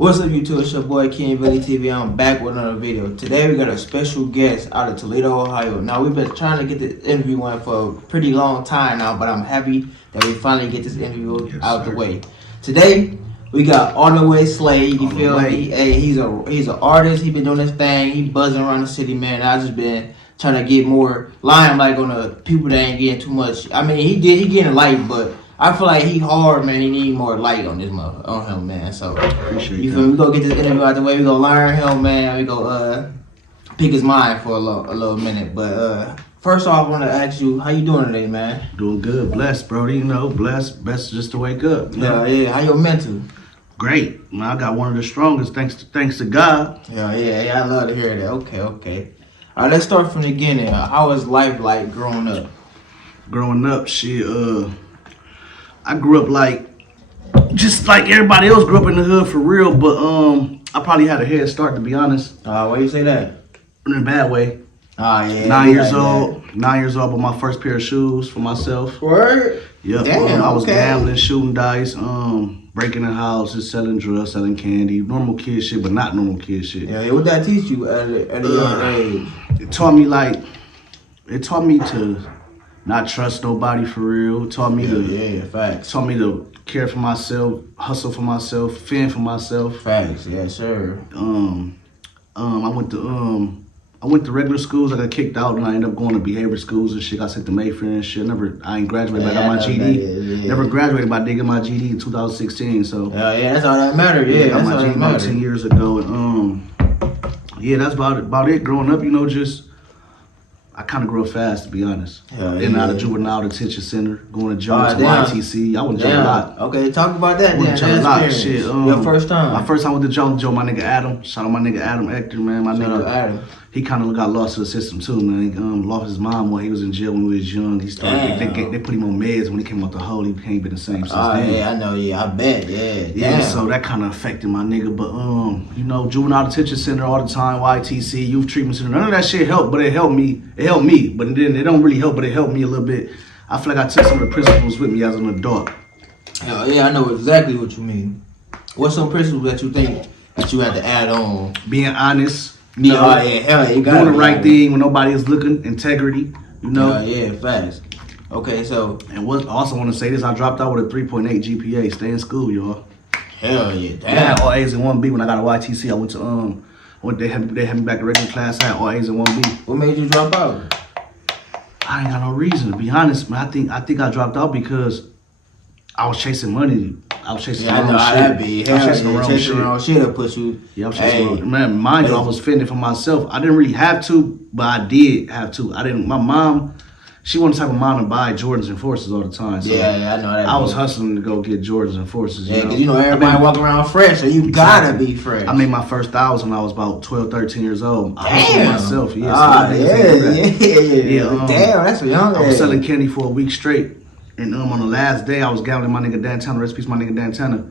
What's up, YouTube? It's your boy KingVellyTv. I'm back with another video. Today we got a special guest out of Toledo, Ohio. Now we've been trying to get this interview on for a pretty long time now, but I'm happy that we finally get this interview out the way. Today we got AllTheWaySlay. You feel me? Hey, he's an artist. He been doing this thing. He buzzing around the city, man. I just been trying to get more limelight on the people that ain't getting too much. I mean, he getting light, but I feel like he hard, man. He need more light on this on him, man. So you feel me? We gonna get this interview out the way. We gonna learn him, man. We gonna pick his mind for a little minute. But first off, I want to ask you, how you doing today, man? Doing good, blessed, Brody. You know, blessed, best just to wake up. Yeah. How your mental? Great. Man, I got one of the strongest, thanks to God. Yeah. I love to hear that. Okay. All right, let's start from the beginning. How was life like growing up? Growing up, shit. I grew up like, just like everybody else grew up in the hood for real, but I probably had a head start, to be honest. Why you say that? In a bad way. Yeah. 9 years old. 9 years old, but my first pair of shoes for myself. Word? Yep. Damn, I was gambling, shooting dice, breaking the houses, selling drugs, selling candy, normal kid shit, but not normal kid shit. Yeah, what did that teach you at a young age? It taught me to not trust nobody for real. It taught me facts. Taught me to care for myself, hustle for myself, fend for myself. Facts, yes sir. I went to regular schools. I got kicked out, and I ended up going to behavior schools and shit. Got sent to Mayfair and shit. I ain't graduated, but I got my GD. Never graduated, but I did get my GD in 2016. So that's all that mattered. Yeah, I got my GD about 10 years ago, and that's about it. Growing up, I kind of grew up fast, to be honest. In out of juvenile detention center, going to jail to YTC. I went to jail a lot. Okay, talk about that. Went to jail a lot. Shit. Your first time. My first time with the jail, my nigga Adam. Shout out my nigga Adam Ector, man. My nigga Adam. He kind of got lost to the system too, man. He lost his mom while he was in jail when he was young. He started. They put him on meds when he came out the hole. He ain't been the same since then. Yeah, I know. Yeah, I bet. Yeah. So that kind of affected my nigga. But juvenile detention center all the time, YTC, youth treatment center. None of that shit helped, but it helped me. It helped me, but then it don't really help. But it helped me a little bit. I feel like I took some of the principles with me as an adult. Yeah, I know exactly what you mean. What's some principles that you think that you had to add on? Being honest. You got doing the right thing when nobody is looking. Integrity. Fast. Okay, so. And I also want to say this, I dropped out with a 3.8 GPA. Stay in school, y'all. Hell yeah, damn. I had all A's and 1B when I got a YTC. I went to, they had me back to regular class. I had all A's and 1B. What made you drop out? I ain't got no reason, to be honest, man. I think I dropped out because I was chasing money. I was chasing the wrong shit. I was chasing the wrong shit that put you. Yeah, I was chasing man, mind you, I was fending for myself. I didn't really have to, but I did have to. My mom, she wasn't the type of mom to buy Jordans and Forces all the time. So I know that. I was hustling to go get Jordans and Forces. Yeah, because everybody walking around fresh, so you gotta be fresh. I made my first 1,000 when I was about 12, 13 years old. I hustled myself. Damn, that's a young age. I was selling candy for a week straight. And on the last day, I was gambling my nigga Dantana, rest in peace my nigga Dantana.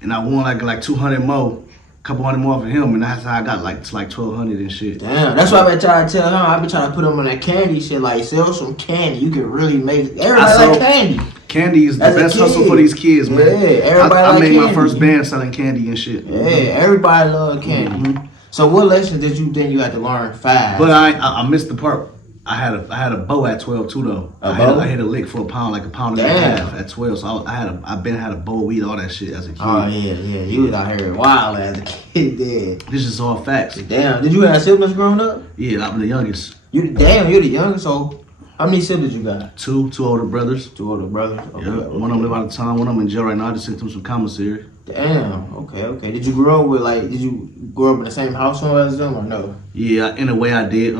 And I won like 200 more, a couple hundred more for him, and that's how I got to 1,200 and shit. Damn, that's why I've been trying to tell him. I've been trying to put him on that candy shit, like sell some candy. You can really make everybody like candy. Candy is the best hustle for these kids, man. Yeah, everybody I made candy. my first band selling candy and shit. Yeah, everybody love candy. So what lessons did you think you had to learn fast? But I missed the part. I had a bow at 12 too though. I hit a lick for a pound, like a pound and a half at 12. So I've been had a bowl of weed, all that shit as a kid. Oh yeah. You was out here wild as a kid then. This is all facts. Damn. Did you have siblings growing up? Yeah, I'm the youngest. You're the youngest. So how many siblings you got? Two older brothers. Two older brothers. Okay. Yeah. One of them live out of town. One of them in jail right now. I just sent them some commissary. Damn. Okay. Did you grow up in the same household as them or no? Yeah, in a way I did.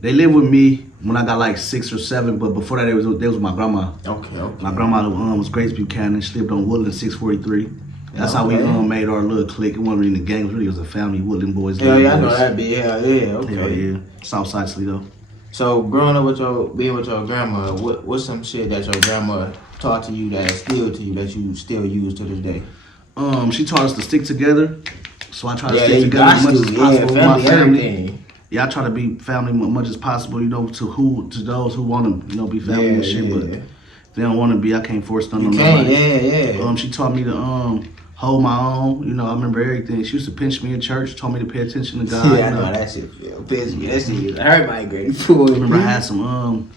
They lived with me when I got like 6 or 7, but before that they was with my grandma. Okay. My grandma was Grace Buchanan. She lived on Woodland 643. That's how we made our little clique. It wasn't really the gang, it was a family, Woodland boys. Yeah, I know that be. Okay. Yeah. Southside Toledo. So growing up being with your grandma, what's some shit that your grandma taught to you that instilled to you that you still use to this day? She taught us to stick together. So I try to stick together as much as possible with my family. Everything. Yeah, I try to be family as much as possible, to those who want to, be family and shit, but if they don't want to be, I can't force them on nobody. Yeah. She taught me to hold my own. You know, I remember everything. She used to pinch me in church, told me to pay attention to God. Yeah, I know that shit feel pissed me. That shit hurt my great fool. I remember I had some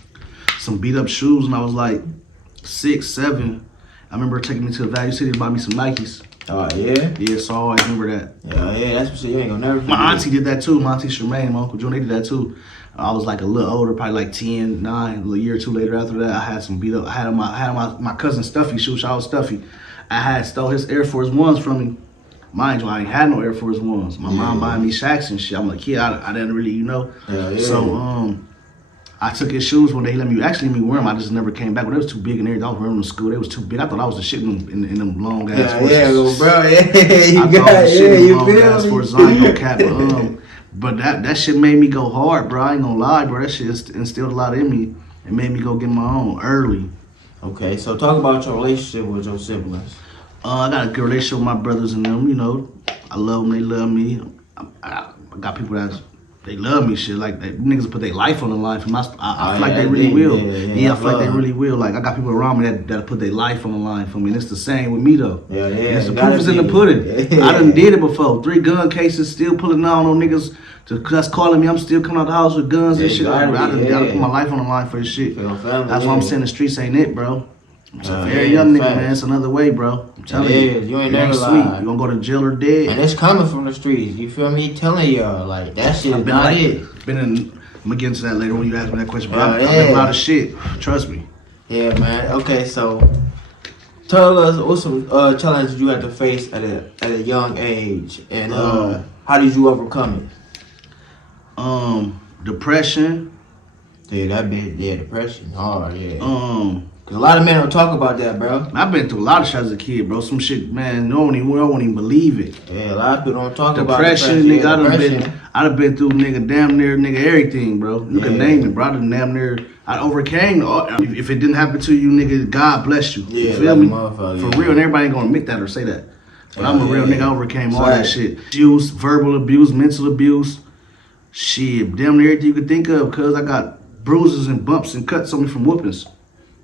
beat up shoes when I was like 6, 7. I remember taking me to the Value City to buy me some Nikes. Oh, yeah? Yeah, so I always remember that. Yeah, that's what shit you ain't gonna never forget. My auntie did that too. My auntie Charmaine, my Uncle June, they did that too. I was like a little older, probably like 10, 9, a year or two later after that. I had some beat up. I had my cousin Stuffy shoes. Shout out Stuffy. I had stole his Air Force Ones from me. Mind you, I ain't had no Air Force Ones. My mom buying me Shacks and shit. I'm like, yeah, I didn't really, you know. Yeah. So I took his shoes one day. He let me wear them. I just never came back. But they was too big in there. I was wearing them to school. They was too big. I thought I was the shit in them long ass forces. Yeah, bro. Yeah, You feel me? But that shit made me go hard, bro. I ain't gonna lie, bro. That shit instilled a lot in me. It made me go get my own early. Okay, so talk about your relationship with your siblings. I got a good relationship with my brothers and them. You know, I love them. They love me. I got people they love me, shit. Like, niggas put their life on the line for me. I feel like they really will. Yeah, I feel like they really will. Like, I got people around me that put their life on the line for me. And it's the same with me, though. Yeah. It's the proof is in the pudding. Yeah. I done did it before. 3 gun cases, still pulling down on niggas that's calling me. I'm still coming out the house with guns and shit. I done put my life on the line for this shit. That's why I'm saying the streets ain't it, bro. It's a very young nigga, man. It's another way, bro. I'm telling you. You ain't never sweet. lied. You gonna go to jail or dead. And it's coming from the streets. You feel me? Telling y'all, like, that shit is not it. I'm gonna get into that later when you ask me that question. But I've been a lot of shit. Trust me. Yeah, man. Okay, so tell us what some challenges you had to face at a young age, and how did you overcome it? Depression. Yeah, depression. Hard, yeah. Cause a lot of men don't talk about that, bro. I've been through a lot of shit as a kid, bro. Some shit, man, no one even believe it. Yeah, a lot of people don't talk about depression. Nigga, I done been through damn near everything, bro. You can name it, bro. I overcame. If it didn't happen to you, nigga, God bless you. You feel me? For real, and everybody ain't gonna admit that or say that. But I'm a real nigga. I overcame all that shit. Abuse, verbal abuse, mental abuse. Shit, damn near everything you could think of, cause I got bruises and bumps and cuts on me from whoopings.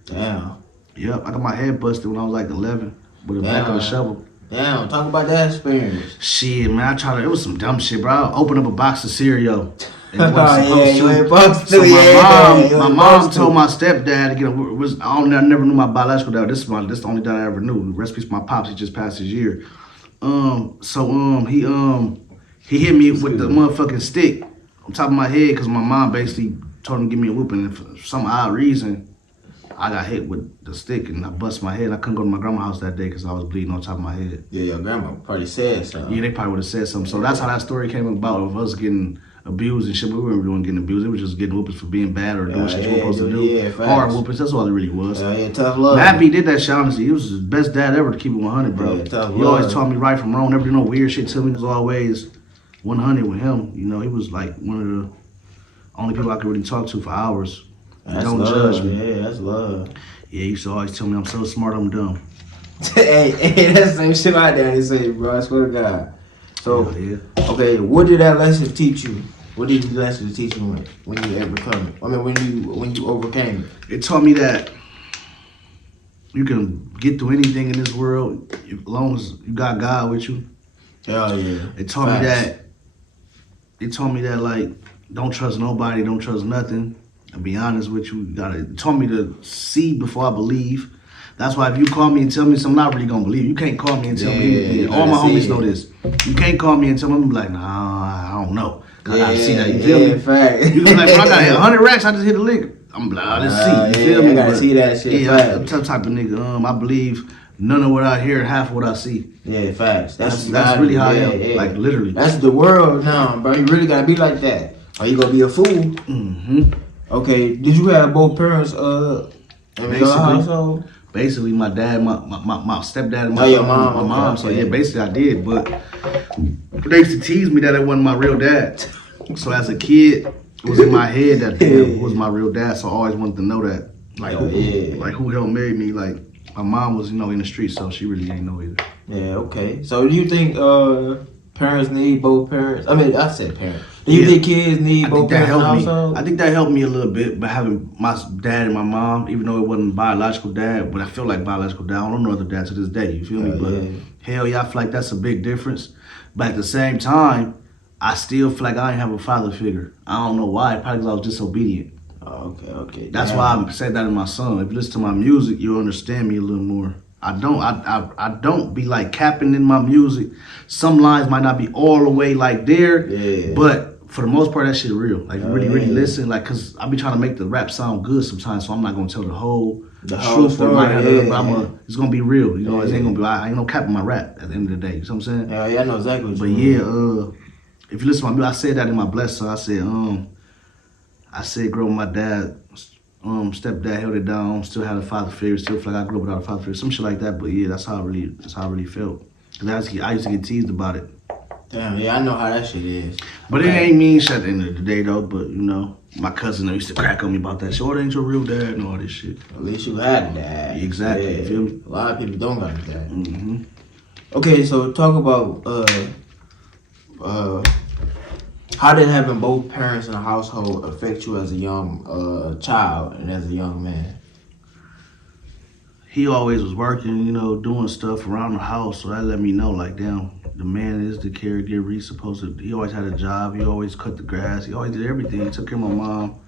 Damn. Yep, I got my head busted when I was like 11 with a back of a shovel. Damn, talk about that experience. Shit, man, it was some dumb shit, bro. I opened up a box of cereal. My mom told my stepdad, I never knew my biological dad. This is the only dad I ever knew. Rest in peace, my pops, he just passed his year. He hit me with the motherfucking stick on top of my head because my mom basically told him to give me a whooping, and for some odd reason, I got hit with the stick and I bust my head. I couldn't go to my grandma's house that day because I was bleeding on top of my head. Yeah, your grandma probably said something. Yeah, they probably would have said something. So that's how that story came about, of us getting abused and shit. But we weren't really getting abused. It was just getting whoopings for being bad or doing shit you weren't supposed to do. Yeah, hard whoopings. That's all it really was. Yeah, tough love. Happy did that shit, honestly. He was the best dad ever, to keep it 100, bro. Yeah, tough he always taught me right from wrong. Never did no weird shit to me. It was always 100 with him. You know, he was like one of the only people I could really talk to for hours. Don't judge me. Yeah, that's love. Yeah, he used to always tell me I'm so smart, I'm dumb. hey, that's the same shit my daddy say, bro. I swear to God. So, okay, what did that lesson teach you? What did the lesson teach you when you overcome it? I mean, when you overcame it? It taught me that you can get through anything in this world as long as you got God with you. Hell yeah. It taught me that like, don't trust nobody, don't trust nothing. I'll be honest with you. It taught me to see before I believe. That's why if you call me and tell me something, I'm not really gonna believe. You can't call me and tell me. All my homies know this. You can't call me and tell me, I'm like, nah, I don't know. Cause I gotta see that. You feel me? Fact. You can be like, bro, I got 100 racks. I just hit a lick. I'm like, let's see. You feel me? I gotta see that shit. Yeah, I'm the type of nigga. I believe none of what I hear, half of what I see. Yeah, facts. That's really how I am. Like literally. That's the world now, bro. You really gotta be like that, or you gonna be a fool. Mm-hmm. Okay, did you have both parents in your household? Basically, my dad, my stepdad, and your mom. My mom. So yeah, basically I did. But they used to tease me that it wasn't my real dad. So as a kid, it was in my head that it was my real dad. So I always wanted to know that. Like who helped marry me. Like my mom was, in the streets, so she really ain't know either. Yeah, okay. So do you think parents need both parents? I mean, I said parents. You think kids need both parents in the me. household? I think that helped me a little bit by having my dad and my mom, even though it wasn't biological dad, but I feel like biological dad. I don't know other dad to this day, you feel me? But hell yeah, I feel like that's a big difference. But at the same time, I still feel like I ain't have a father figure. I don't know why, probably because I was disobedient. Oh, okay. That's why I said that in my song. If you listen to my music, you'll understand me a little more. I don't be like capping in my music. Some lines might not be all the way like there, but for the most part, that shit real. Like really listen, like, cause I be trying to make the rap sound good sometimes, so I'm not gonna tell the whole truth story. But it's gonna be real. You know, it ain't gonna be. I ain't no capping my rap at the end of the day. You know what I'm saying? Yeah, I know exactly. What but if you listen to my music, I said that in my blessed song. I said, growing my dad. Stepdad held it down, still had a father figure, still feel like I grew up without a father figure, some shit like that. But yeah, that's how I really felt. Cause I used to get teased about it. Damn, yeah, I know how that shit is. But it ain't mean shit at the end of the day though. But you know, my cousin used to crack on me about that shit. Oh, that ain't your real dad and all this shit. At least you had a dad. Exactly. You feel me? A lot of people don't got a dad. Okay, so talk about how did having both parents in the household affect you as a young child and as a young man? He always was working, you know, doing stuff around the house, so that let me know, like, damn, the man is the caregiver. He's supposed to. He always had a job. He always cut the grass. He always did everything. He took care of my mom,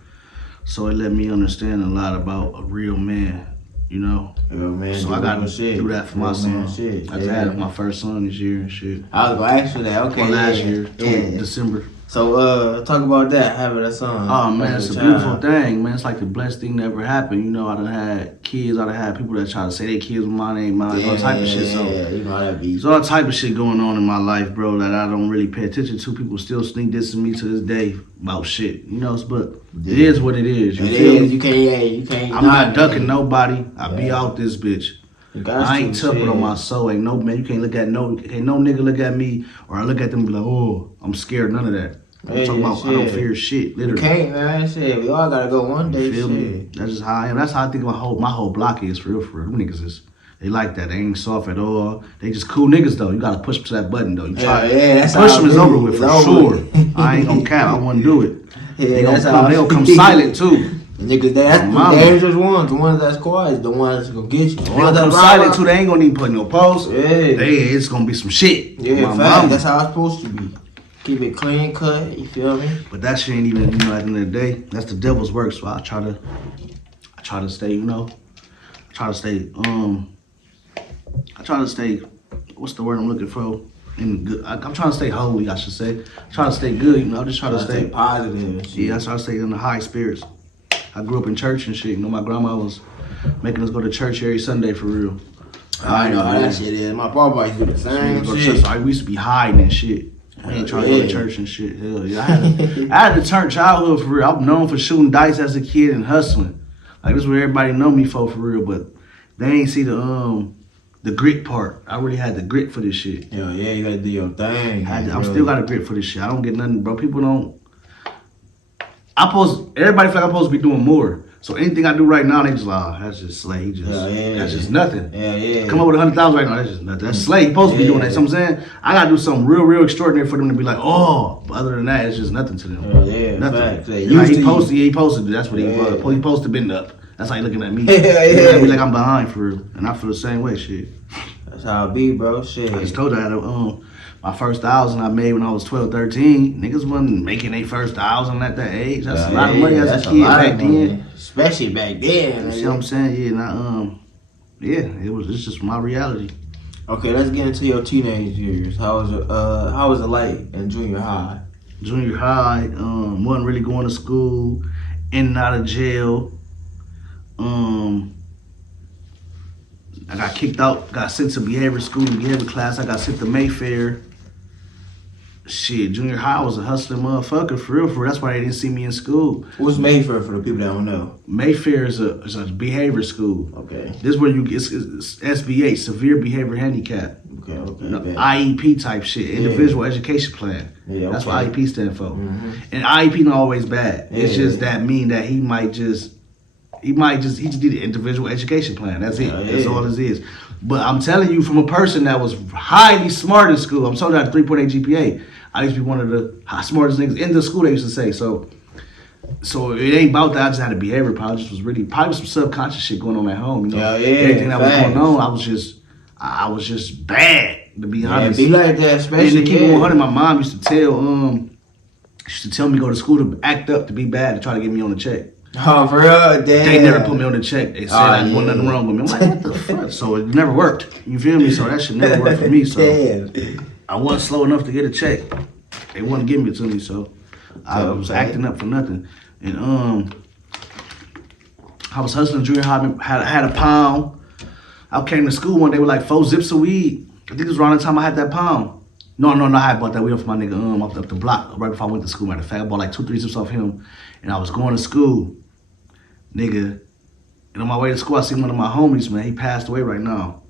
so it let me understand a lot about a real man. You know, so I got to do that for my son. I had my first son this year and shit. I was gonna ask you that. Okay, last year, December. So talk about that, having a son. Oh man, it's a beautiful thing, man. It's like the blessed thing that ever happened. You know, I done had kids. I done had people that try to say they kids with mine ain't mine, all type of shit. So you know how that be. There's all type of shit going on in my life, bro, that I don't really pay attention to. People still sneak dissing me to this day about shit. You know, but it is what it is. You feel me? You can't. I'm not ducking nobody. I be out this bitch. I ain't tucking on my soul. Ain't no man. You can't look at no nigga look at me or I look at them and be like, oh, I'm scared. None of that. I'm talking about I don't fear shit. Literally. You can't, man. Shit, we all gotta go one day. You feel me? That's just how I am. That's how I think my whole block is for real. Them niggas is. They like that. They ain't soft at all. They just cool niggas though. You gotta push them to that button though. You try. That's push them is over with for sure. I ain't gonna cap. I wouldn't do it. They'll come silent too. Niggas, that's the dangerous ones. The ones that's quiet, the ones that's gonna get you. The ones that silent too. They ain't gonna even put no post. It's gonna be some shit. Yeah, fact. That's how it's supposed to be. Keep it clean cut. You feel me? But that shit ain't even. You know, at the end of the day, that's the devil's work. So I try to stay. You know, I try to stay. What's the word I'm looking for? I'm trying to stay holy, I should say. I'm trying to stay good, you know. I'm just trying to stay positive. Yeah, that's how I stay in the high spirits. I grew up in church and shit. You know, my grandma was making us go to church every Sunday for real. I know how that shit is. My papa used to do the same shit. So we used to be hiding and shit. We ain't trying to go to church and shit. Hell yeah. I had to turn childhood for real. I'm known for shooting dice as a kid and hustling. Like, this is what everybody know me for real. But they ain't see the grit part. I really had the grit for this shit. Yeah, you gotta do your thing. I'm still got a grit for this shit. I don't get nothing, bro. People don't. Everybody feel like I'm supposed to be doing more. So anything I do right now, they just like, that's just Slay. That's just nothing. Yeah. Come up with 100,000 right now, that's just nothing. That's Slay. He's supposed to be doing that. You know what I'm saying? I gotta do something real extraordinary for them to be like, oh. But other than that, it's just nothing to them. Nothing. He posted. That's what he was. He posted been up. That's how he looking at me. He like I'm behind for real. And I feel the same way, shit. That's how it be, bro. Shit. I just told you I had my first 1,000 I made when I was 12, 13. Niggas wasn't making their first 1,000 at that age. That's a lot of money as a kid back then. Especially back then. You see what I'm saying? Yeah, it's just my reality. Okay, let's get into your teenage years. How was it like in junior high? Junior high, wasn't really going to school, in and out of jail. I got kicked out, got sent to behavior school and behavior class. I got sent to Mayfair. Shit, junior high was a hustling motherfucker, for real. That's why they didn't see me in school. What's Mayfair for the people that don't know? Mayfair is a behavior school. Okay. This is where it's SBH, severe behavior handicap. Okay. IEP type shit, individual education plan. Yeah, okay. That's what IEP stand for. And IEP not always bad. It's just that mean that he just did an individual education plan. That's it. That's all it is. But I'm telling you, from a person that was highly smart in school, I'm told I had a 3.8 GPA. I used to be one of the smartest niggas in the school, they used to say. So it ain't about that. I just had a behavior problem. I just was probably some subconscious shit going on at home. You know, everything that was going on, I was just bad, to be honest. Be like that, especially. And to keep it 100, my mom used to tell me to go to school to act up, to be bad, to try to get me on the check. Oh, for real? Damn. They never put me on the check. They said I wasn't nothing wrong with me. I'm like, what the fuck? So it never worked. You feel me? So that shit never worked for me. So I wasn't slow enough to get a check. They wouldn't give it to me, so I was acting up for nothing. And I was hustling junior high. I had a pound. I came to school one day with like 4 zips of weed. I think it was around the time I had that pound. No, I had bought that weed off my nigga up the block right before I went to school. Matter of fact, I bought like 2-3 zips off him. And I was going to school, nigga. And on my way to school, I seen one of my homies, man. He passed away right now.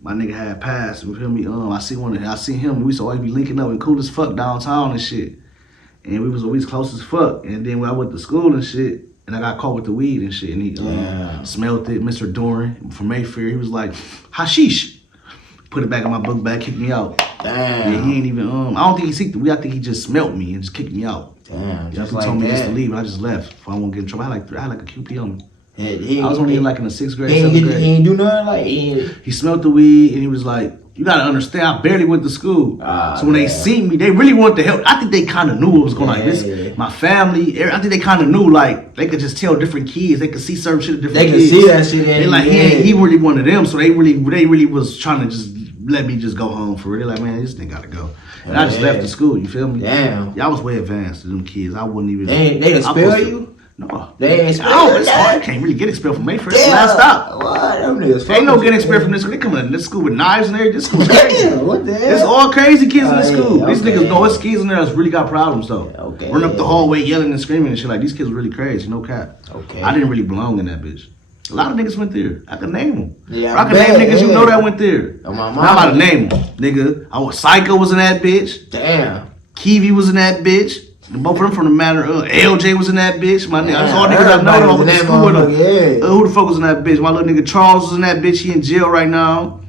My nigga had passed. You feel me? I seen him. We used to always be linking up and cool as fuck downtown and shit. And we was always close as fuck. And then when I went to school and shit, and I got caught with the weed and shit, and he smelled it. Mr. Doran from Mayfair, he was like, hashish. Put it back in my book bag, kicked me out. Damn. Yeah, he ain't even, I don't think he seeked the weed. I think he just smelled me and just kicked me out. Damn, just like told me just to leave, and I just left. If I won't get in trouble, I had like a QP on me. I was only like in the 6th grade, 7th grade. He ain't do nothing like he smelled the weed, and he was like, "You gotta understand, I barely went to school. So when they seen me, they really wanted to help. I think they kind of knew what was going on. Like this, my family. I think they kind of knew, like they could just tell different kids. They could see certain shit at different kids. They could see that shit. They like he really one of them. So they really was trying to just let me just go home for real. They're like, man, this thing gotta go. And I just left the school, you feel me? Damn. Y'all was way advanced to them kids. I wouldn't even. They expel you? No. They ain't expelled. It's hard. You can't really get expelled from Mayfair. It's the last stop. What? Them niggas ain't no getting expelled from this school. They come in this school with knives in there. This school's crazy. Damn, what the hell? It's all crazy kids in this school. Yeah, These niggas know it's kids in there that's really got problems though. Okay. Running up the hallway yelling and screaming and shit. Like these kids really crazy. No cap. Okay. I didn't really belong in that bitch. A lot of niggas went there. I can name them. Yeah, I can name niggas you know that went there. Oh, my I'm about to name them, nigga. Psycho was in that bitch. Damn. Kiwi was in that bitch. Both of them from the matter. LJ was in that bitch. My nigga, that's all niggas I know. I went to school with them. Who the fuck was in that bitch? My little nigga Charles was in that bitch. He in jail right now.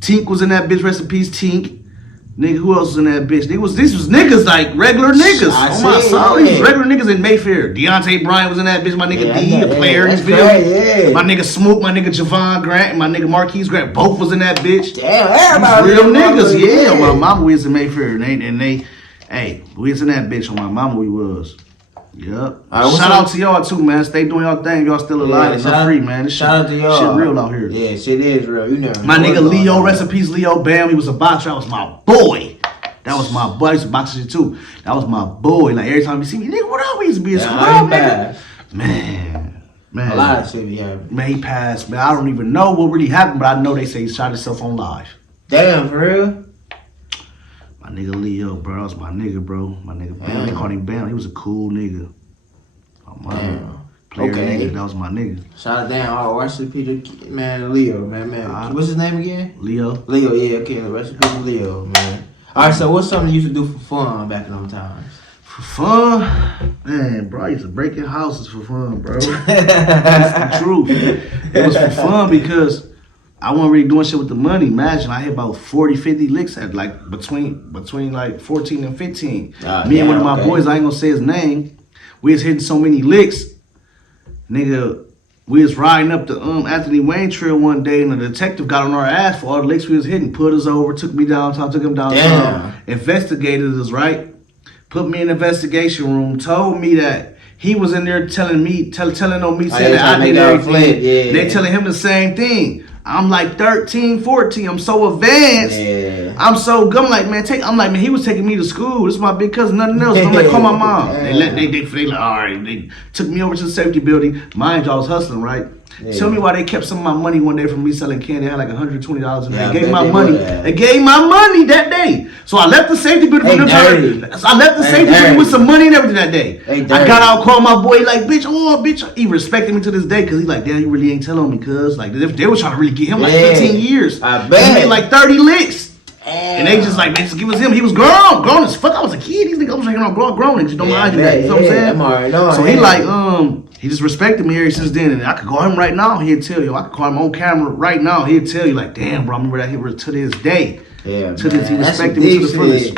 Tink was in that bitch. Rest in peace, Tink. Nigga, who else was in that bitch? These was niggas like regular niggas. Oh my soul, these regular niggas in Mayfair. Deontay Bryant was in that bitch. My nigga D, a player in this video. My nigga Smoke, my nigga Javon Grant, and my nigga Marquise Grant, both was in that bitch. Damn, everybody. Real niggas, yeah. My mama was in Mayfair, and they, hey, we was in that bitch. On my mama, we was. Yep. Shout out to y'all too, man. Stay doing y'all thing. Y'all still alive and not free, man. This shout out to y'all. Shit real out here. Yeah, shit is real. You know. My nigga Leo, rest in peace, Leo Bam. He was a boxer. That was my boy. That was my boy. I used to box shit too. That was my boy. Like every time you see me, nigga, what up? We used to be in school, nigga. Man. A lot of shit be happening. Man, he passed. Man, I don't even know what really happened, but I know they say he shot himself on live. Damn, for real? My nigga Leo, bro. That was my nigga, bro. My nigga Bam. They called him Bam. He was a cool nigga. Player nigga, that was my nigga. Shout out down, rest in peace, man, Leo, man. What's his name again? Leo, yeah, okay, rest in peace, Leo, man. Alright, so what's something you used to do for fun back in them times? For fun? Man, bro, I used to break in houses for fun, bro. That's the truth. It was for fun because I wasn't really doing shit with the money. Imagine I hit about 40, 50 licks at like between like 14 and 15. Me and one of my boys, I ain't gonna say his name. We was hitting so many licks, nigga. We was riding up the Anthony Wayne Trail one day, and the detective got on our ass for all the licks we was hitting. Put us over, took me downtown, took him downtown. Investigated us, right? Put me in the investigation room. Told me that he was in there telling on me, saying that I did everything. Yeah. They telling him the same thing. I'm like 13, 14. I'm so advanced. Yeah. I'm so good. I'm like, man, he was taking me to school. This is my big cousin, nothing else. I'm like, call my mom. They like, all right. They took me over to the safety building. Mind you, I was hustling, right? Yeah. Tell me why they kept some of my money one day from me selling candy. I had like $120 in there. They gave my money. They gave my money that day. So I left the safety building with some money and everything that day. I got out, called my boy, like, bitch. He respected me to this day because he like, damn, you really ain't telling me, cuz. Like, they were trying to really get him like 15 years. I bet. He made like 30 licks. And they just like, man, just give us him. He was grown as fuck. I was a kid. These niggas was hanging out grown niggas. You don't mind that. You know what I'm saying? I'm already knowing. So he like, he just respected me ever since then. And I could call him right now. He'd tell you. I could call him on camera right now. He'd tell you like, damn, bro, I remember that hit to this day. Yeah, to this, he respected me to the fullest.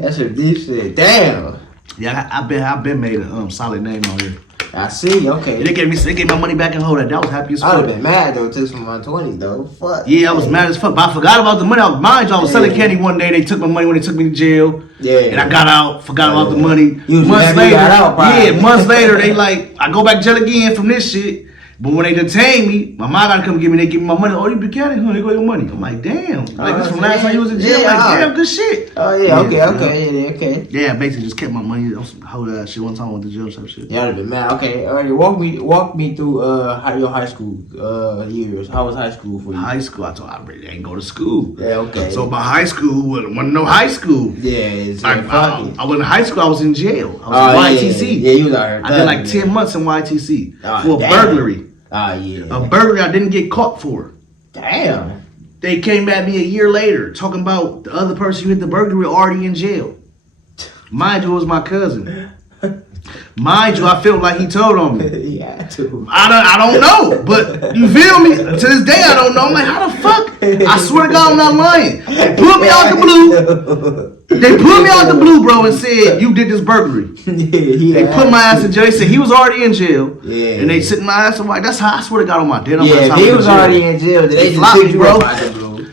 That's a deep shit. Damn. Yeah, I've been made a solid name out here. I see. Okay. They gave my money back and hold that. I was happy as fuck. I would have been mad though. Took from my 20s though. Fuck. Yeah, I was mad as fuck. But I forgot about the money. Mind you, I was selling candy one day. They took my money when they took me to jail. Yeah. And I got out. Forgot about the money. Months later, months later, they like I go back to jail again from this shit. But when they detain me, my mom gotta come get me. They give me my money. Oh, you be counting? Huh? They go your money. I'm like, damn. Like this from last time you was in jail. Like, damn, good shit. Oh yeah, okay. Yeah, basically just kept my money. I was hold that shit one time I went to jail type shit. Yeah, I'd have been mad. Okay, alright. Walk me through your high school years. How was high school for you? High school, I told I really ain't go to school. Yeah, okay. So my high school wasn't no high school. Yeah, it's I was in high school. I was in jail. I was in YTC. Yeah, you was out here. I did like 10 months in YTC for a burglary. A burglary I didn't get caught for. Damn. They came at me a year later talking about the other person who hit the burglary already in jail. Mind you, it was my cousin. Mind you, I felt like he told on me. He had to. I don't know, but you feel me? To this day, I don't know. I'm like, how the fuck? I swear to God, I'm not lying. They put me out the blue. They put me out the blue, bro, and said, you did this burglary. They put my ass in jail. They said he was already in jail. Yeah. And they sitting my ass. I'm like, that's how I swear to God on my dead. Yeah, he was already in jail. They flopped me, bro.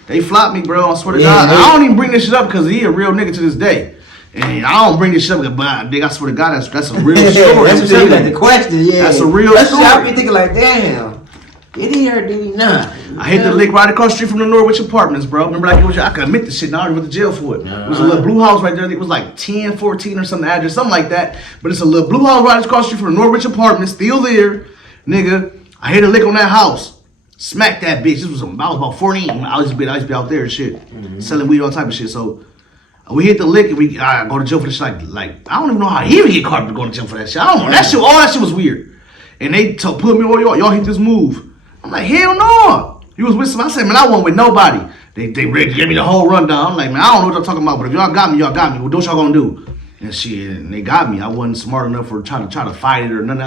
They flopped me, bro. I swear to God. I don't even bring this shit up because he a real nigga to this day. And I don't bring this shit up, but I swear to God, that's a real story. That's what like the question, yeah. That's a real story. I be thinking like, damn, get in here, did he not? I hit the lick right across the street from the Norwich Apartments, bro. Remember, like, I could admit this shit now. I already went to jail for it. It was a little blue house right there. I think it was like 10, 14 or something address, something like that. But it's a little blue house right across the street from the Norwich Apartments, still there, nigga. I hit a lick on that house. Smack that bitch. I was about 14. I used to be out there and shit, selling weed, all type of shit. So we hit the lick and I go to jail for this shit. Like I don't even know how he even get caught for going to jail for that shit. I don't know. That shit, all that shit was weird. And they put me on y'all hit this move. I'm like, hell no. He was with some. I said, man, I wasn't with nobody. They gave me the whole rundown. I'm like, man, I don't know what y'all talking about, but if y'all got me, y'all got me. What y'all gonna do? And shit, and they got me. I wasn't smart enough for try to fight it or nothing.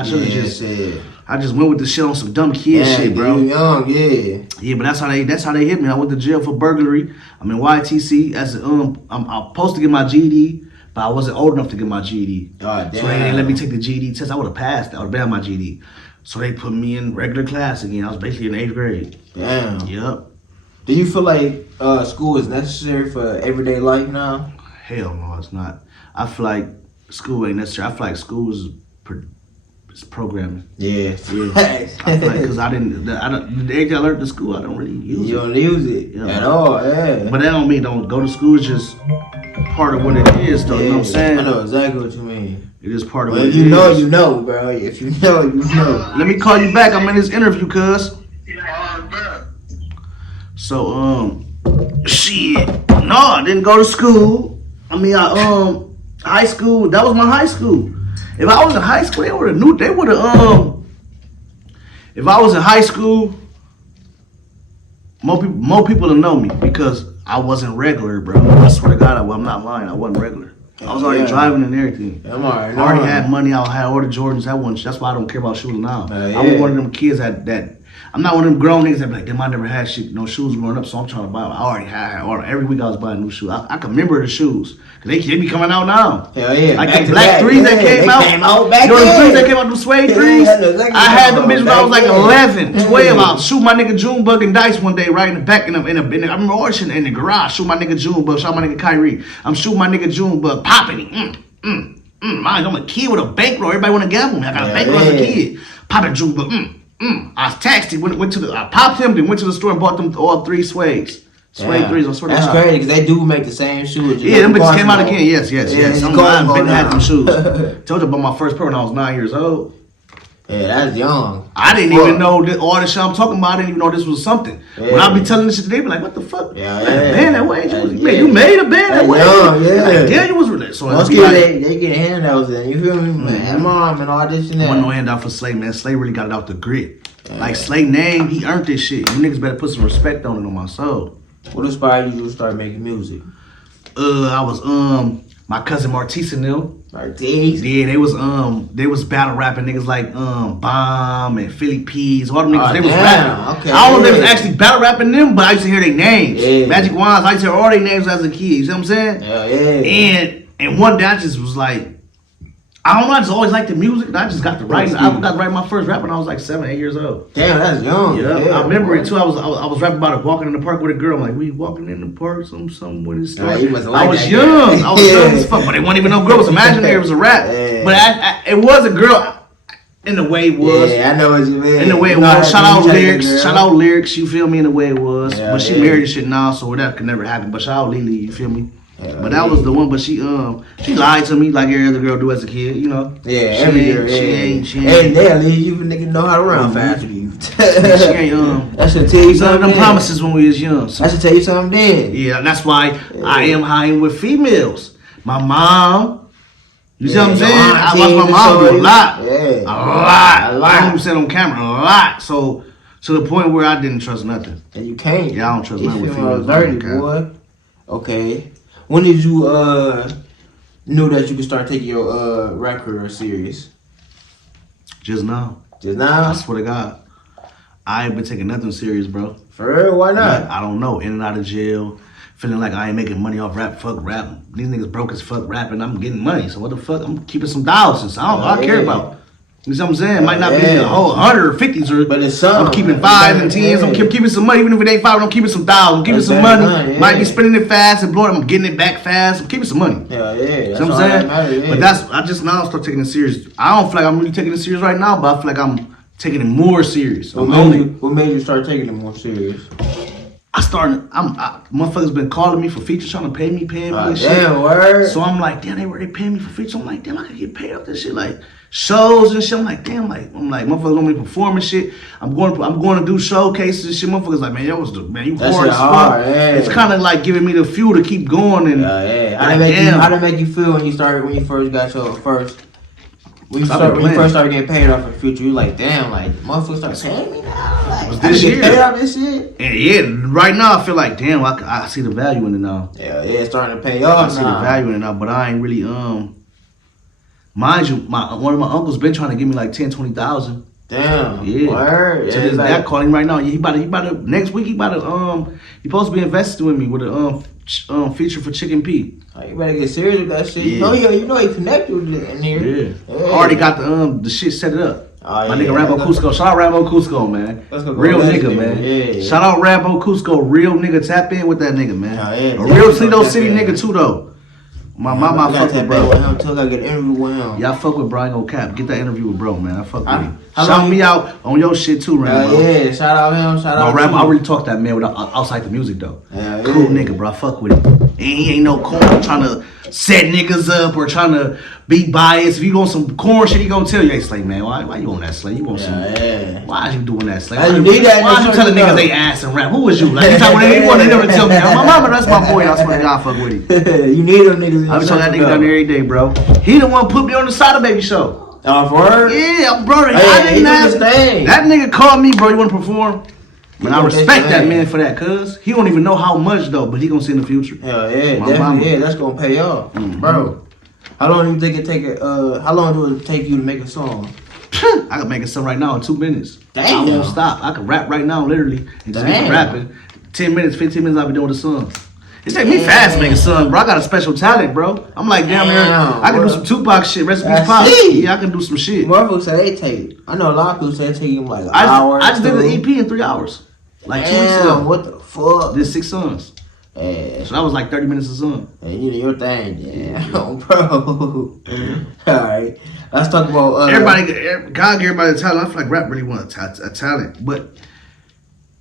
I just went with the shit on some dumb kid shit, bro. You young, yeah. But that's how they hit me. I went to jail for burglary. I'm in YTC as I'm supposed to get my GED, but I wasn't old enough to get my GED. Oh, damn. So they didn't let me take the GED test. I would have passed. I would have been on my GED. So they put me in regular class again. I was basically in 8th grade. Damn. Yep. Do you feel like school is necessary for everyday life now? Hell no, it's not. I feel like school ain't necessary. I feel like school is programming. Yeah. I feel like because the age I learned in school, I don't really use it. You don't use it at all, yeah. But that don't mean don't go to school. It's just part of what it is, though. You know what I'm saying? I know exactly what you mean. It is part of what it is. If you know, you know, bro. If you know, you know. Let me call you back. I'm in this interview, cuz. So, shit. No, I didn't go to school. I mean, high school. That was my high school. If I was in high school, they would have knew. They would have. If I was in high school, more people would know me because I wasn't regular, bro. I swear to God, I'm not lying. I wasn't regular. I was already driving and everything. I already had money. I had all the Jordans. That's why I don't care about shoes now. I'm one of them kids that I'm not one of them grown niggas that be like, damn, I never had no shoes growing up, so I'm trying to buy them. I already had every week I was buying new shoes. I can remember the shoes. Cause they be coming out now. Hell yeah. Like the black threes that came out back then. You know the threes that came out, the suede threes? I had them bitches when I was like 11, 12. I'll shoot my nigga Junebug and Dice one day right in the back. I remember ordering in the garage, shoot my nigga Junebug, shout my nigga Kyrie. I'm shooting my nigga Junebug, popping it. I'm a kid with a bankroll. Everybody want to gamble me. I got a bankroll as a kid. Popping Junebug, I was taxed him, I popped him, then went to the store and bought them all 3 suedes. Suede threes, I swear to God. That's crazy, because they do make the same shoes. Yeah, them bitches came out again, yes. I've been had them shoes. Told you about my first pair when I was 9 years old. Yeah, that's young. I didn't even know that all the shit I'm talking about. I didn't even know this was something. Yeah. When I be telling this shit, they be like, "What the fuck? Man, that way you made a band that way." Like, damn, you was related. So most kids they get handouts, and you feel me, man? Mom and all this and that. Wasn't no handout for Slay, man. Slay really got it out the grit. Like Slay name, he earned this shit. You niggas better put some respect on it on my soul. What inspired you to start making music? I was my cousin Martise and them. Martise? Yeah, they was battle rapping niggas like Bomb and Philly Peas, all them niggas, they was rapping. Okay, I don't know if they was actually battle rapping them, but I used to hear their names. Yeah. Magic Wands, I used to hear all their names as a kid, you see what I'm saying? Yeah. And one day I just was like, I don't know, I just always liked the music, and I just got to writing. I got to write my first rap when I was like 7, 8 years old. Damn, that's young. Yeah, I remember it too. I was rapping about it, walking in the park with a girl. I'm like, we walking in the park, something with his story. I was young. I was young as fuck, but it wasn't even no girl. It was imaginary. It was a rap. Yeah. But it was a girl in the way it was. Yeah, I know what you mean. In the way it was. Shout out lyrics. Shout out lyrics. You feel me? In the way it was. Yeah, but she married and shit now, so that could never happen. But shout out Lily. You feel me? But that was the one. But she lied to me like every other girl do as a kid, you know. Yeah, every girl. She ain't there. You nigga know how to run fast. She ain't That should tell you something. None of them promises when we was young. So. That should tell you something then. Yeah, that's why I am high with females. My mom. You see what I'm saying? I watch my mom do a lot. Yeah. A lot. I don't even say it on camera. A lot. So to the point where I didn't trust nothing. And you can't. Yeah, I don't trust nothing with females. Dirty, boy. Okay. When did you knew that you could start taking your rap career serious? Just now. Just now? I swear to God. I ain't been taking nothing serious, bro. For real? Why not? I don't know. In and out of jail. Feeling like I ain't making money off rap. Fuck rap. These niggas broke as fuck rapping. I'm getting money. So what the fuck? I'm keeping some thousands. I don't care about. You see what I'm saying? It might not be a whole 100 or 50s, but it's some. I'm keeping 5s and 10s. I'm keeping some money. Even if it ain't 5, I'm keeping some thousands. I'm keeping some money. Might be spending it fast and blowing it. I'm getting it back fast. I'm keeping some money. Yeah. You know what I'm saying? But I just now start taking it serious. I don't feel like I'm really taking it serious right now, but I feel like I'm taking it more serious. What made you start taking it more serious? Motherfuckers been calling me for features, trying to pay me and shit. Damn, word. So I'm like, damn, they paying me for features. I'm like, damn, I could get paid off this shit, like shows and shit. I'm like, damn, motherfuckers want me to perform and shit. I'm going to do showcases and shit. Motherfuckers like, man, you hard as fuck. Yeah. It's kind of like giving me the fuel to keep going. And how did it make you feel when you first got your first? When you first started getting paid off in Future, you like, damn, like, motherfuckers start paying me now? Like, was this year? Paid off this shit? And yeah, right now I feel like, damn, I see the value in it now. Yeah, it's starting to pay off I see the value in it now, but I ain't really, mind you, one of my uncles been trying to give me like 10, 20,000. Damn. Yeah. Word. So this guy calling him right now. Yeah, he about to next week. He supposed to be investing with me with a feature for Chicken P. Oh, you better get serious with that shit. Yeah. You know he connected with it in here. Yeah. Already got the shit set it up. Oh, my nigga Rambo Cusco. Shout out Rambo Cusco, man. Real nigga, man. Yeah. Shout out Rambo Cusco. Real nigga. Tap in with that nigga, man. A real Toledo City nigga too, though. My fuck with bro. Until I get an interview with him. Y'all fuck with Brian No Cap. Get that interview with bro, man. I fuck with him. Shout me out on your shit too, Rambo. Yeah, shout out him. Shout out Rambo. I really talk that man without outside the music though. Cool nigga, bro. I fuck with him. And he ain't no corn trying to set niggas up or trying to be biased. If you want some corn shit, he gonna tell you, hey Slay, man, why you on that Slay? You want some? Why is you doing that Slay? Why you telling niggas they ass and rap? Who was you? Like he never tell me. My mama, that's my boy. I swear to God, I fuck with him. You need them niggas. I be telling that nigga down there every day, bro. He the one put me on the Side of Baby show. Oh, for her? Yeah, bro. That nigga called me, bro. You want to perform? Man, I respect that man for that, cuz he don't even know how much though, but he gonna see in the future. Hell yeah, definitely. Yeah, that's gonna pay off, bro. How long do you think it take? How long do it take you to make a song? I can make a song right now in 2 minutes. Damn. I won't stop. I can rap right now, literally, and just be rapping. 10 minutes, 15 minutes, I'll be doing the song. It take me fast to make a song, bro. I got a special talent, bro. I'm like, damn, I can do some Tupac shit, recipes pop. Yeah, I can do some shit. Motherfuckers say they take. I know a lot of people say it take them like an hour. I just did an EP in 3 hours. Like 2 weeks ago. What the fuck? Did 6 songs. So that was like 30 minutes a song. Hey, you do your thing, yeah, bro. Alright, let's talk about God give everybody a talent. I feel like rap really wants a talent, but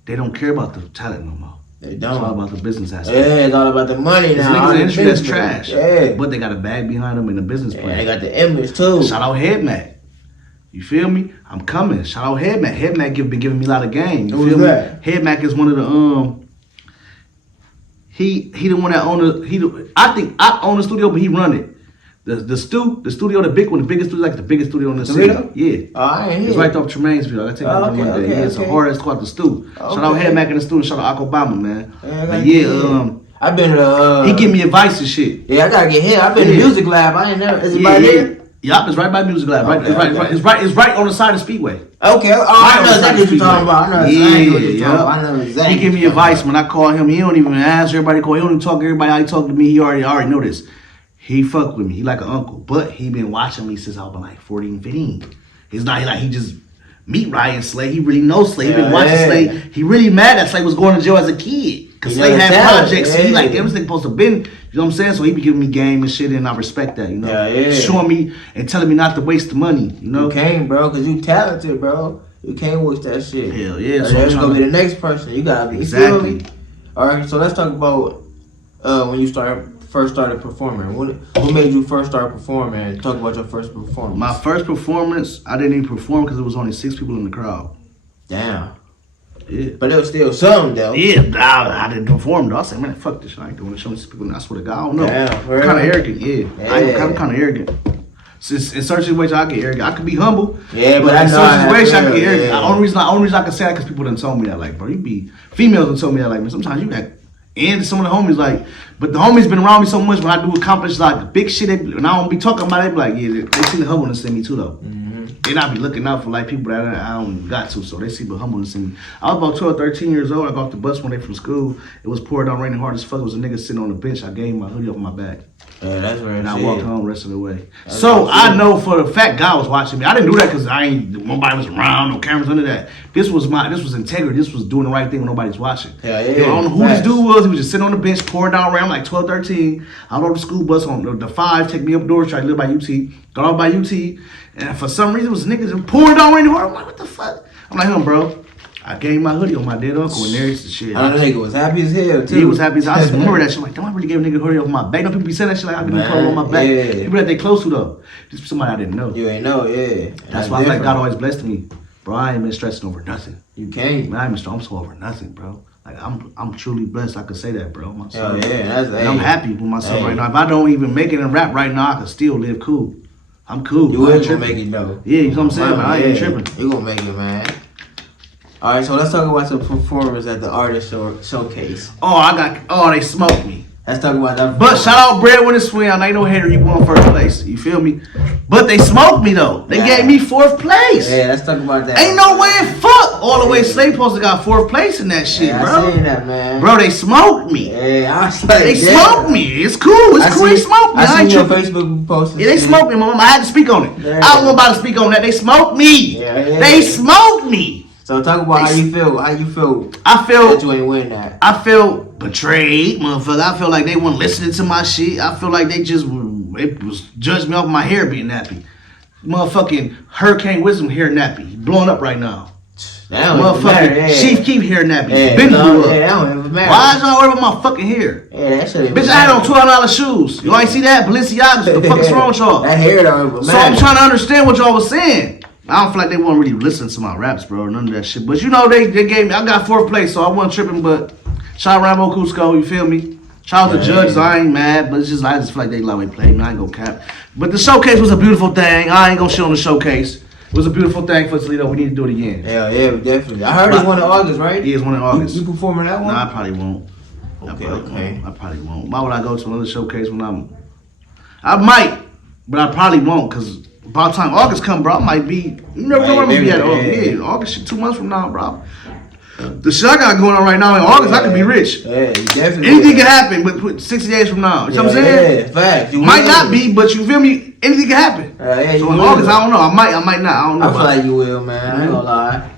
they don't care about the talent no more. They don't. It's all about the business aspect. Yeah, it's all about the money now. Niggas in the industry that's trash. Yeah. But they got a bag behind them in the business plan. They got the image too. Shout out Headmac. You feel me? I'm coming. Shout out Headmac. Headmac been giving me a lot of game. You feel me? Headmac is one of the he the one that I think I own the studio, but he run it. The studio, the big one, the biggest studio, like the biggest studio in the Toledo? city. Yeah. Oh, I ain't It's here. right off Tremainesville. I take that one day. Yeah, it's a hard ass called the Stew. Shout out Headmack in the studio. Shout out Obama, man. I've been to he give me advice and shit. Yeah, I gotta get here. I've been to Music Lab. I ain't never. Is it by here? Yup, it's right by Music Lab. It's right on the side of Speedway. Okay. Oh, I know exactly what you're talking about. I know exactly what you're talking about. I know exactly. He give me advice when I call him. He don't even ask everybody to call. He don't even talk to everybody how he talk to me. He already know this. He fuck with me. He like an uncle. But he been watching me since I was like 14, 15. He's not he just meet Ryan Slay. He really knows Slay. He been watching Slay. He really mad that Slay was going to jail as a kid. Cause Slay had projects. He like, damn, this nigga supposed to been, you know what I'm saying? So he be giving me game and shit, and I respect that, you know? Showing me and telling me not to waste the money, you know? You can't, bro, cause you talented, bro. You can't waste that shit. Hell yeah. So that's gonna be the next person. You gotta be. Exactly. Alright, so let's talk about when you first started performing. What made you first start performing? Talk about your first performance. My first performance, I didn't even perform because there was only 6 people in the crowd. Damn. Yeah. But there was still some though. Yeah, I didn't perform though. I said, man, fuck this shit. I ain't doing this. Showing these people. I swear to God, I don't know. Damn, I'm kind of arrogant, I'm kind of arrogant. Since in certain situations, I get arrogant. I could be humble. Yeah, but in certain situations, I can get arrogant. The only reason I can say that because people done told me that, like, bro, females done told me that, like, man, sometimes you got, and some of the homies, like, but the homies been around me so much when I do accomplish, like, big shit, and I don't be talking about it, they be like, yeah, they see the humbleness in me too, though. And I be looking out for, like, people that I don't got to, so they see the humbleness in me. I was about 12, 13 years old. I got off the bus one day from school. It was pouring down raining hard as fuck. It was a nigga sitting on the bench. I gave him my hoodie off my back. Yeah, that's right. And I walked home the rest of the way. So I know for the fact God was watching me. I didn't do that because nobody was around, no cameras, none of that. This was integrity. This was doing the right thing when nobody's watching. Yeah. I don't know who this dude was. He was just sitting on the bench, pouring down rain. I'm like 12, 13. I was on the school bus on the 5, take me up doors, try to live by UT. Got off by UT. And for some reason, it was niggas pouring down rain hard. I'm like, what the fuck? I'm like, bro. I gave him my hoodie on my dead uncle, and there's the shit. I know the nigga was happy as hell, too. He was happy as hell. I just remember that shit. Like, don't I really give a nigga a hoodie off my back? No people be saying that shit like I can be putting on my back. Yeah. People that they close to, though. Just somebody I didn't know. You ain't know, yeah. That's why I feel like God always blessed me. Bro, I ain't been stressing over nothing. You can't. Man, I'm so over nothing, bro. Like, I'm truly blessed. I could say that, bro. Myself. Yeah, and I'm happy with myself right now. If I don't even make it in rap right now, I could still live cool. I'm cool. You will gonna make it, though. Yeah, you know what I'm saying? Man, I ain't tripping. You gonna make it, man. All right, so let's talk about the performers at the artist showcase. They smoked me. Let's talk about that. But shout out Breadwinner Swing. I ain't no hater. You won first place. You feel me? But they smoked me though. They gave me 4th place. Yeah, let's talk about that. Ain't no way in fuck. All the way Slay supposed to got 4th place in that shit, bro. I seen that, man. Bro, they smoked me. Yeah, I was like, they smoked me. It's cool. It's cool. They smoked me. I seen your Facebook post. Yeah, they smoked me, mama. I had to speak on it. Yeah. I wasn't about to speak on that. They smoked me. Yeah. They smoked me. So talk about how you feel. How you feel? I feel that you ain't win that. I feel betrayed, motherfucker. I feel like they weren't listening to my shit. I feel like they was judging me off my hair being nappy. Motherfucking Hurricane Wisdom hair nappy, blowing up right now. Motherfucking Chief Keef hair nappy. Yeah, Been blew up. That don't even matter. Why is y'all worried about my fucking hair? Yeah, that shit ain't bitch, I had on $12 shoes. You ain't see that? Balenciagas. What the fuck is wrong with y'all? That hair don't even matter. So I'm trying to understand what y'all was saying. I don't feel like they weren't really listening to my raps, bro, or none of that shit. But you know, they gave me, I got 4th place, so I wasn't tripping, but shout out Rambo Cusco, you feel me? Shout out the judges, I ain't mad, but I just feel like they let me play me, I ain't gonna cap. But the showcase was a beautiful thing. I ain't gonna shit on the showcase. It was a beautiful thing for Toledo. We need to do it again. Yeah, definitely. I heard it's one in August, right? Yeah, it's one in August. You performing that one? Nah, I probably won't. Okay. I probably won't. Why would I go to another showcase when I might, but I probably won't, because by the time August come, bro, I might be, you never know where I'm gonna be at. August shit, 2 months from now, bro. The shit I got going on right now in August, I could be rich. Yeah, you definitely. Anything can happen, but 60 days from now. You know what I'm saying? Yeah, facts. Might not be, but you feel me? Anything can happen. So in August, I don't know. I might not. I don't know. I feel like you will, man. I ain't gonna lie.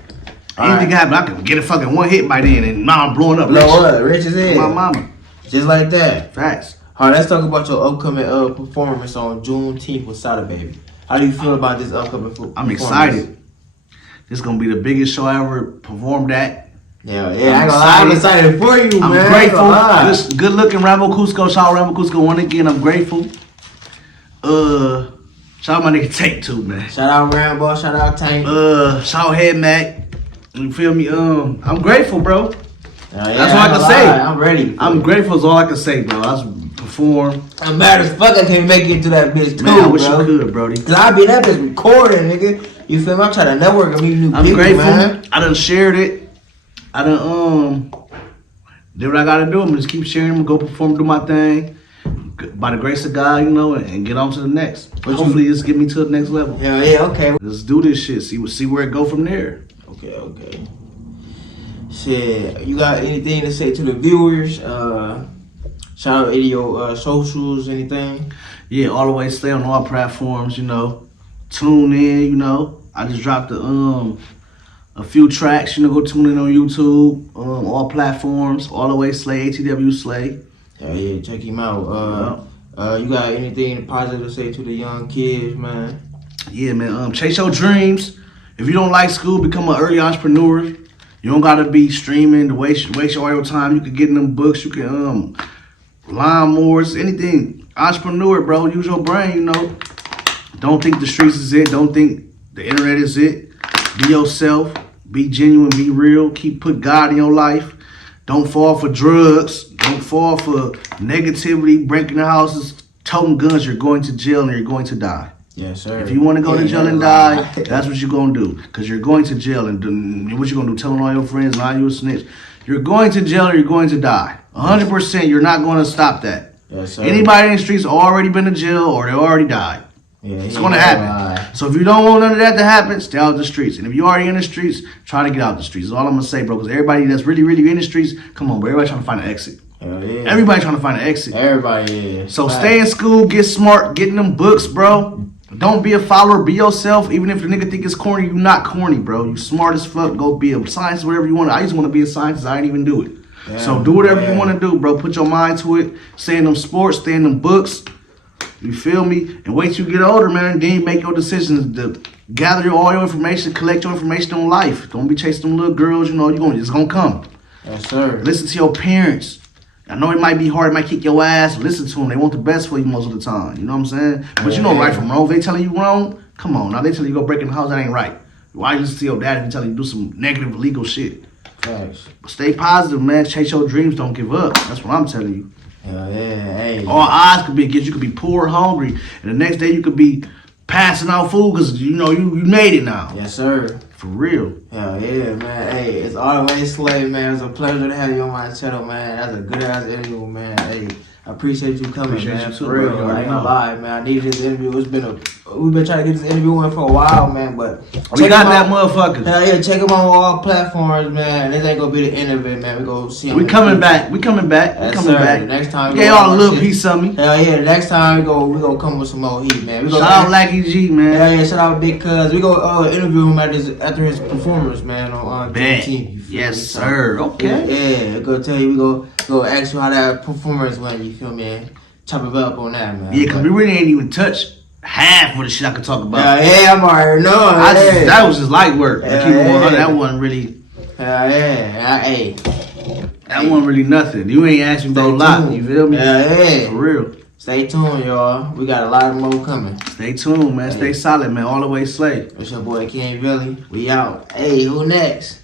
Anything can happen. I can get a fucking 1 hit by then, and now I'm blowing up. Blow up, rich as hell. My mama. Just like that. Facts. All right, let's talk about your upcoming performance on Juneteenth with Sada Baby. How do you feel about this upcoming performance? I'm excited. This is gonna be the biggest show I ever performed at. Yeah, I'm excited for you, man. I'm grateful. Good looking Rambo Cusco. Shout out Rambo Cusco one again. I'm grateful. Shout out my nigga Tank too, man. Shout out Rambo. Shout out Tank. Shout out Head Mac. You feel me? I'm grateful, bro. That's all I can say. I'm ready. I'm grateful is all I can say, bro. I was perform. I'm mad as fuck I can't make it to that bitch too, Man, I wish bro. you could, Brody. Cause I be in that bitch recording, nigga. You feel me? I'm trying to network and meet new I'm people, grateful. man. I done shared it. I done did what I gotta do. I'm gonna just keep sharing them, go perform, do my thing. By the grace of God, you know, and get on to the next. Hopefully this get me to the next level. Yeah, okay. Let's do this shit. See where it go from there. Okay. Shit, you got anything to say to the viewers? Shout out any of your socials, anything? Yeah, all the way stay on all platforms, you know. Tune in, you know. I just dropped a few tracks, you know, go tune in on YouTube, all platforms, all the way Slay, ATW Slay. Yeah, check him out. You got anything positive to say to the young kids, man? Yeah, man. Chase your dreams. If you don't like school, become an early entrepreneur. You don't gotta be streaming to waste all your time. You can get in them books. You can lawnmowers, anything. Entrepreneur, bro. Use your brain. You know. Don't think the streets is it. Don't think the internet is it. Be yourself. Be genuine. Be real. Put God in your life. Don't fall for drugs. Don't fall for negativity. Breaking the houses. Toting guns. You're going to jail and you're going to die. Yes, sir. If you want to go to jail and die, that's what you're going to do. Because you're going to jail. And what you're going to do, telling all your friends, lying you a snitch. You're going to jail or you're going to die. 100%, you're not going to stop that. Yes, sir. Anybody in the streets already been to jail or they already died. Yeah, it's going to happen. So if you don't want none of that to happen, stay out the streets. And if you're already in the streets, try to get out the streets. That's all I'm going to say, bro. Because everybody that's really, really in the streets, come on, bro. Everybody trying to find an exit. Hell yeah. Everybody trying to find an exit. Everybody is. So stay in school, get smart, get in them books, bro. Don't be a follower, be yourself. Even if the nigga think it's corny, you not corny, bro. You smart as fuck. Go be a scientist, whatever you want. I just want to be a scientist. I ain't even do it. Yeah, so do whatever you want to do, bro. Put your mind to it. Stay in them sports, stay in them books. You feel me? And wait till you get older, man. And then you make your decisions to gather all your information, collect your information on life. Don't be chasing them little girls. You know, it's going to come. Yes, sir. Listen to your parents. I know it might be hard, it might kick your ass. Listen to them. They want the best for you most of the time. You know what I'm saying? But you know right from wrong. If they telling you wrong, come on. Now they telling you go break in the house, that ain't right. Why you listen to your dad and telling you do some negative illegal shit? Thanks. But stay positive, man. Chase your dreams. Don't give up. That's what I'm telling you. Hell yeah. Hey. All odds could be against you. Could be poor, hungry. And the next day you could be passing out food because, you know, you made it now. Yes, sir. For real. Hell yeah, man. Hey, it's AllTheWaySlay, man. It's a pleasure to have you on my channel, man. That's a good ass interview, man. Hey, I appreciate you coming, man. You too, for real, bro. I ain't gonna lie, man. I needed this interview. We've been trying to get this interview in for a while, man. But we got that motherfucker. Hell yeah, check him on all platforms, man. This ain't gonna be the end of it, man. We gonna see him. We coming back. We coming back. Yes, We coming back. The next time, yeah, y'all a little piece of me. Hell yeah, the next time we gonna come with some more heat, man. Shout out Lackey G, man. Hell yeah, shout out Big Cuz. We go interview him after his performance, man, on TV. Yes, sir. Okay. Yeah, go tell you, we go ask you how that performance went, you feel me? Chop it up on that, man. Yeah, because we really ain't even touched half of the shit I could talk about. Yeah, I'm already knowing. That was just light work. That wasn't really. Hell yeah. Hey. That wasn't really nothing. You ain't asking about a lot. You feel me? Yeah. For real. Stay tuned, y'all. We got a lot more coming. Stay tuned, man. Stay solid, man. AllTheWaySlay. It's your boy KingVelly. We out. Hey, who next?